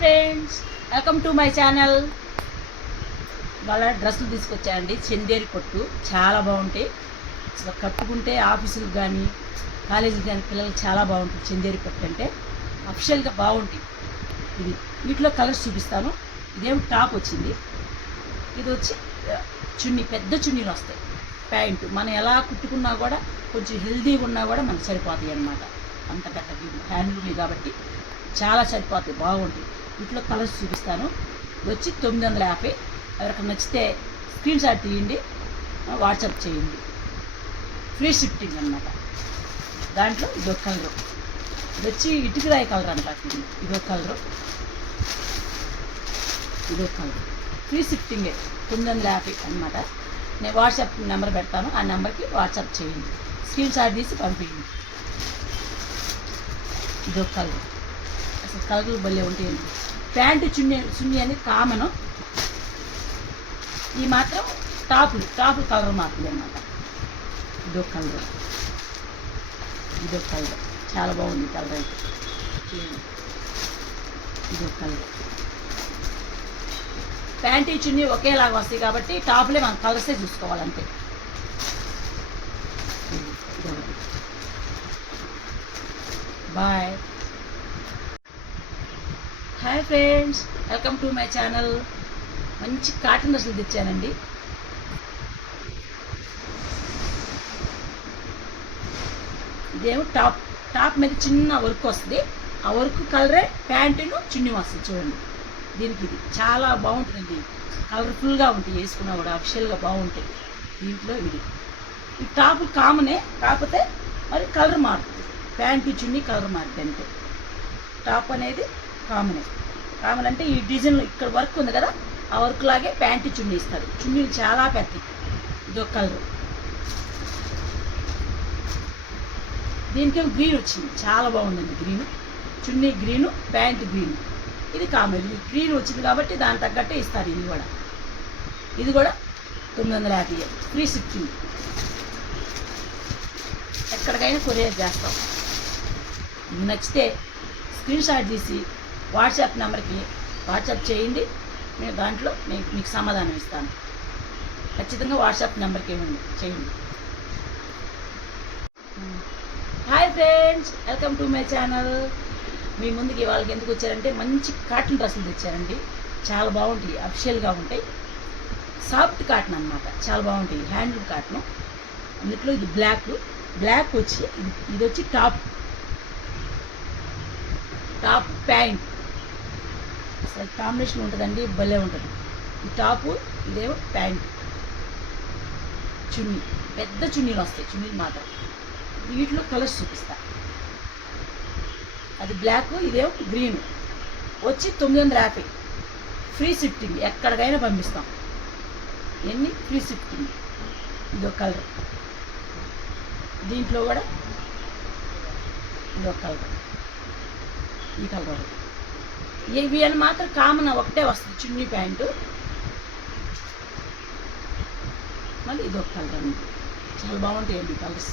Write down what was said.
Friends, welcome to my channel. వాళ్ళ డ్రెస్సులు తీసుకొచ్చాయండి, చందేరి పట్టు చాలా బాగుంటాయి. అసలు కట్టుకుంటే ఆఫీసులకు కానీ కాలేజీకి కానీ పిల్లలకి చాలా బాగుంటుంది. చందేరి పట్టు అంటే అఫిషియల్గా బాగుంటుంది. ఇది వీటిలో కలర్స్ చూపిస్తాను. ఇదేం టాప్ వచ్చింది, ఇది వచ్చి చున్నీ, పెద్ద చున్నీలు వస్తాయి. ప్యాంటు మనం ఎలా కుట్టుకున్నా కూడా కొంచెం హెల్దీగా ఉన్నా కూడా మనకు సరిపోతాయి అన్నమాట. అంత పెద్ద హ్యాండ్లూమ్లు కాబట్టి చాలా సరిపోతాయి, బాగుంటాయి. వీటిలో కలర్స్ చూపిస్తాను. ఇది వచ్చి 950. ఎవరికి నచ్చితే స్క్రీన్ షాట్ తీయండి, వాట్సాప్ చేయండి. ఫ్రీ షిఫ్టింగ్ అన్నమాట. దాంట్లో ఇదొక కలరు, ఇది వచ్చి ఇటుకరాయి కలర్ అనమాట. ఇదొక కలరు, ఇదొక కలర్. ఫ్రీ షిఫ్టింగే, 950 అనమాట. నేను వాట్సాప్ నెంబర్ పెడతాను, ఆ నెంబర్కి వాట్సాప్ చేయండి, స్క్రీన్ షాట్ తీసి పంపించండి. ఇదొక కలర్, అసలు కలర్లు భలే ఉంటాయండి. ప్యాంటు చున్నీ అనేది కామను, ఈ మాత్రం టాపులు కలర్ మారుతుంది అన్నమాట. ఇదొక కలర్, ఇదొక కలర్, చాలా బాగుంది కలర్ అయితే. ఇదొక కలర్. ప్యాంటు చున్నీ ఒకేలాగా వస్తాయి కాబట్టి టాపులే మనం కలర్సే చూసుకోవాలంటే. Bye. Hi friends, welcome to my channel. మంచి కాటన్ డ్రెస్సులు తెచ్చానండి. ఇదేమో టాప్ మీద చిన్న వర్క్ వస్తుంది. ఆ వర్క్ కలరే ప్యాంటును చున్నీ వస్తుంది. చూడండి, దీనికి ఇది చాలా బాగుంటుందండి. కలర్ఫుల్గా ఉంటాయి, వేసుకున్నా కూడా అఫిషియల్గా బాగుంటాయి. దీంట్లో ఇది ఈ టాప్ కామనే, కాకపోతే మరి కలర్ మారుతుంది. ప్యాంటు చున్నీ కలర్ మారుతుంది అంతే. టాప్ అనేది కామన్ అంటే ఈ డిజైన్ ఇక్కడ వర్క్ ఉంది కదా, ఆ వర్క్ లాగే ప్యాంటు చున్నీ ఇస్తారు. చున్నీలు చాలా పెద్దవి. ఇది ఒక కలర్. దీనికేమో గ్రీన్ వచ్చింది, చాలా బాగుందండి. గ్రీను చున్నీ, గ్రీను ప్యాంటు గ్రీన్. ఇది కామన్. ఇది గ్రీన్ వచ్చింది కాబట్టి దాని తగ్గట్టే ఇస్తారు. ఇది కూడా 950. ఫ్రీ షిఫ్టింగ్, ఎక్కడికైనా కొరియర్ చేస్తాం. మీకు నచ్చితే స్క్రీన్ షాట్ తీసి వాట్సాప్ నెంబర్కి వాట్సాప్ చేయండి. నేను దాంట్లో మీకు సమాధానం ఇస్తాను. ఖచ్చితంగా వాట్సాప్ నెంబర్కి చేయండి. Hi friends, welcome to my channel. మీ ముందుకి వాళ్ళకి ఎందుకు వచ్చారంటే మంచి కాటన్ డ్రెస్సులు తెచ్చారండి. చాలా బాగుంటాయి, అఫిషియల్గా ఉంటాయి. సాఫ్ట్ కాటన్ అన్నమాట, చాలా బాగుంటాయి. Handloom cotton. అందులో ఇది బ్లాక్ వచ్చి ఇది వచ్చి టాప్ ప్యాంట్. అసలు కాంబినేషన్ ఉంటుందండి, భలే ఉంటుంది. ఈ టాపు, ఇదేమో ప్యాంట్. చున్నీ, పెద్ద చున్నీలు వస్తాయి. చున్నీలు మాత్రం వీటిలో కలర్స్ చూపిస్తా. అది బ్లాక్, ఇదేమో గ్రీన్. వచ్చి 950. ఫ్రీ షిఫ్టింగ్, ఎక్కడికైనా పంపిస్తాం. ఎన్ని ఫ్రీ షిఫ్టింగ్. ఇదొక కలర్. దీంట్లో కూడా ఇదొక కలర్, ఈ కలర్. ఇవి అని మాత్రం కామన్ ఒకటే వస్తుంది, చున్నీ ప్యాంటు. మళ్ళీ ఇదొక కలర్ అండి, చాలా బాగుంటాయండి కలర్స్.